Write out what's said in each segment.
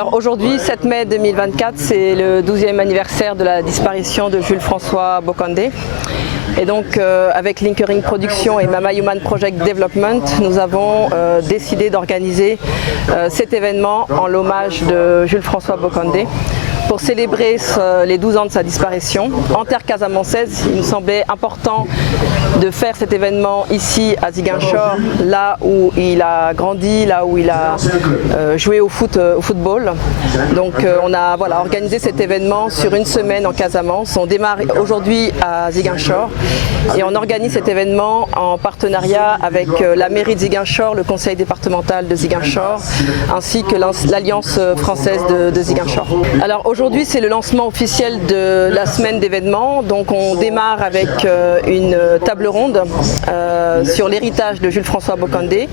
Alors aujourd'hui, 7 mai 2024, c'est le 12e anniversaire de la disparition de Jules-François Bokandé. Et donc avec Linkering Production et Mama Human Project Development, nous avons décidé d'organiser cet événement en l'hommage de Jules-François Bokandé pour célébrer les 12 ans de sa disparition. En terre casamançaise, il nous semblait important de faire cet événement ici à Ziguinchor, là où il a grandi, là où il a joué au football. Donc on a organisé cet événement sur une semaine en Casamance. On démarre aujourd'hui à Ziguinchor et on organise cet événement en partenariat avec la mairie de Ziguinchor, le conseil départemental de Ziguinchor, ainsi que l'Alliance française de Ziguinchor. Alors aujourd'hui, c'est le lancement officiel de la semaine d'événements. Donc on démarre avec une table ronde sur l'héritage de Jules-François Bokandé,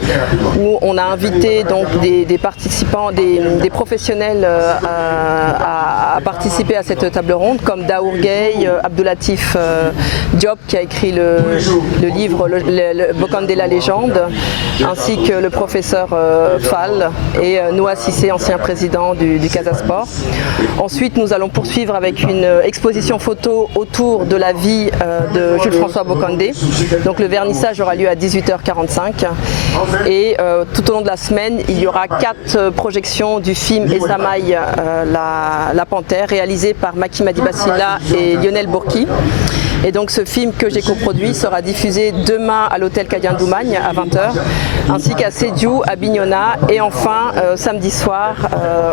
où on a invité donc des participants, des professionnels à participer à cette table ronde, comme Daour Gueye, Abdoulatif Diop qui a écrit le livre Bokandé la légende, ainsi que le professeur Fall et Noah Cissé, ancien président du Casasport. Ensuite, nous allons poursuivre avec une exposition photo autour de la vie de Jules-François Bokandé. Donc le vernissage aura lieu à 18h45 et tout au long de la semaine, il y aura 4 projections du film Essamaï, la panthère, réalisé par Maki Madibasila et Lionel Bourki. Et donc ce film que j'ai coproduit sera diffusé demain à l'hôtel Kadian-Doumagne à 20h, ainsi qu'à Sédiou, à Bignona, et enfin samedi soir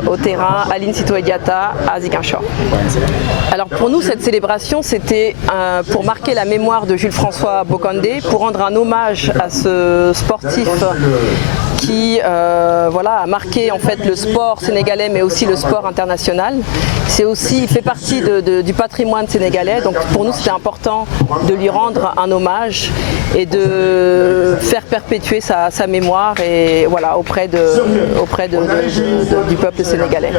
au terrain Aline Sitoé-Diatta à Ziguinchor. Alors pour nous, cette célébration, c'était pour marquer la mémoire de Jules-François Bokandé, pour rendre un hommage à ce sportif qui a marqué en fait le sport sénégalais, mais aussi le sport international. Il fait partie du patrimoine sénégalais, donc pour nous c'était important de lui rendre un hommage et de faire perpétuer sa mémoire et auprès du peuple sénégalais.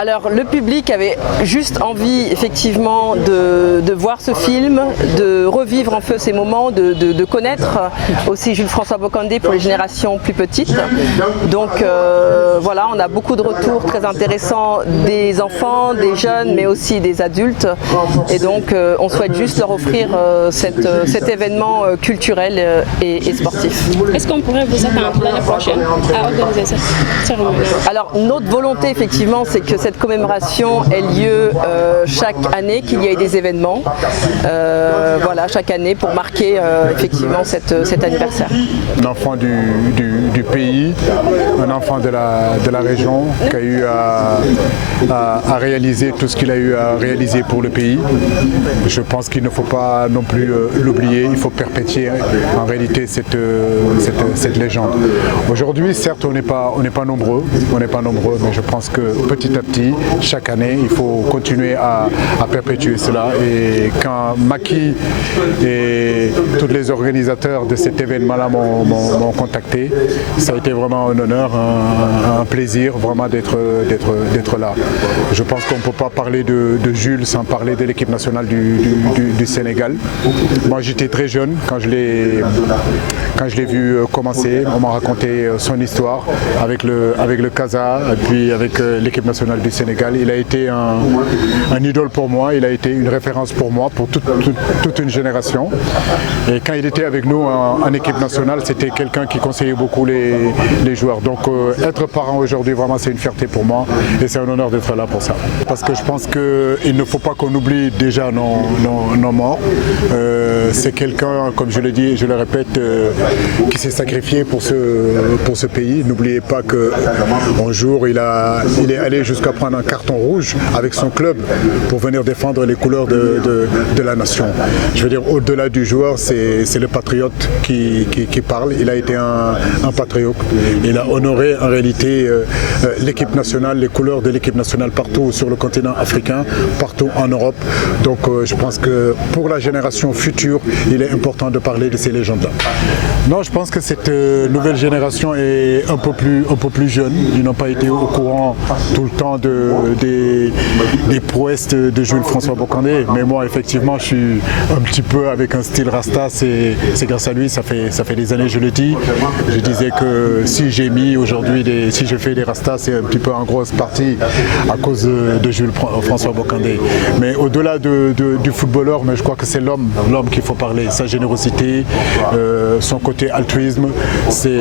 Alors le public avait juste envie effectivement de voir ce film, de revivre en fait ces moments, de connaître aussi Jules-François Bokandé pour les générations plus petites. Donc on a beaucoup de retours très intéressants des enfants, des jeunes, mais aussi des adultes. Et donc on souhaite juste leur offrir cet événement culturel et sportif. Est-ce qu'on pourrait vous attendre l'année prochaine à organiser cette cérémonie? Alors notre volonté effectivement, c'est que cette commémoration ait lieu chaque année, qu'il y ait des événements, chaque année pour marquer effectivement cet anniversaire. Un enfant du pays, un enfant de la région qui a eu à réaliser tout ce qu'il a eu à réaliser pour le pays. Je pense qu'il ne faut pas non plus l'oublier, il faut perpétuer en réalité cette légende. Aujourd'hui, certes, on n'est pas nombreux, mais je pense que petit à petit, chaque année, il faut continuer à perpétuer cela. Et quand Maki et tous les organisateurs de cet événement-là m'ont contacté, ça a été vraiment un honneur, un plaisir vraiment d'être là. Je pense qu'on ne peut pas parler de Jules sans parler de l'équipe nationale du Sénégal. Moi j'étais très jeune quand je l'ai vu commencer. On m'a raconté son histoire avec le Casa et puis avec l'équipe nationale du Sénégal. Il a été un idole pour moi, il a été une référence pour moi, pour toute une génération. Et quand il était avec nous en équipe nationale, c'était quelqu'un qui conseillait beaucoup les joueurs. Donc être parent aujourd'hui, vraiment c'est une fierté pour moi et c'est un honneur d'être là pour ça. Parce que je pense qu'il ne faut pas qu'on oublie déjà nos morts. C'est quelqu'un, comme je le dis et je le répète, qui s'est sacrifié pour ce pays. N'oubliez pas qu'un jour il est allé jusqu'à prendre un carton rouge avec son club pour venir défendre les couleurs de la nation. Je veux dire, au-delà du joueur, c'est le patriote qui parle. Il a été un patriote. Il a honoré en réalité l'équipe nationale, les couleurs de l'équipe nationale partout sur le continent africain, partout en Europe. Donc je pense que pour la génération future, il est important de parler de ces légendes-là. Non, je pense que cette nouvelle génération est un peu plus jeune. Ils n'ont pas été au courant tout le temps des prouesses de Jules-François Bokandé. Mais moi, effectivement, je suis un petit peu avec un style Rasta. C'est grâce à lui, ça fait des années, je le dis. Je disais que si j'ai mis aujourd'hui, si je fais des rastas, c'est un petit peu en grosse partie à cause de Jules François Bocandé. Mais au-delà du footballeur, mais je crois que c'est l'homme qu'il faut parler, sa générosité, son côté altruisme, c'est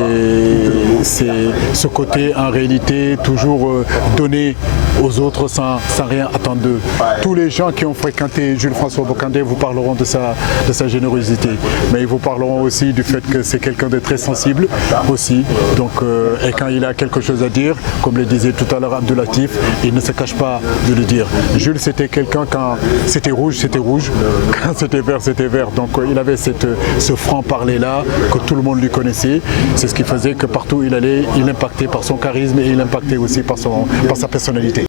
ce côté en réalité toujours donner aux autres sans rien attendre d'eux. Tous les gens qui ont fréquenté Jules François Bocandé vous parleront de sa générosité, mais ils vous parleront aussi du fait que c'est quelqu'un de très sensible aussi. Donc, et quand il a quelque chose à dire, comme le disait tout à l'heure Abdoulatif, il ne se cache pas de le dire. Jules, c'était quelqu'un, quand c'était rouge, quand c'était vert. Donc il avait ce franc-parler là que tout le monde lui connaissait. C'est ce qui faisait que partout où il allait, il impactait par son charisme et il impactait aussi par sa personnalité.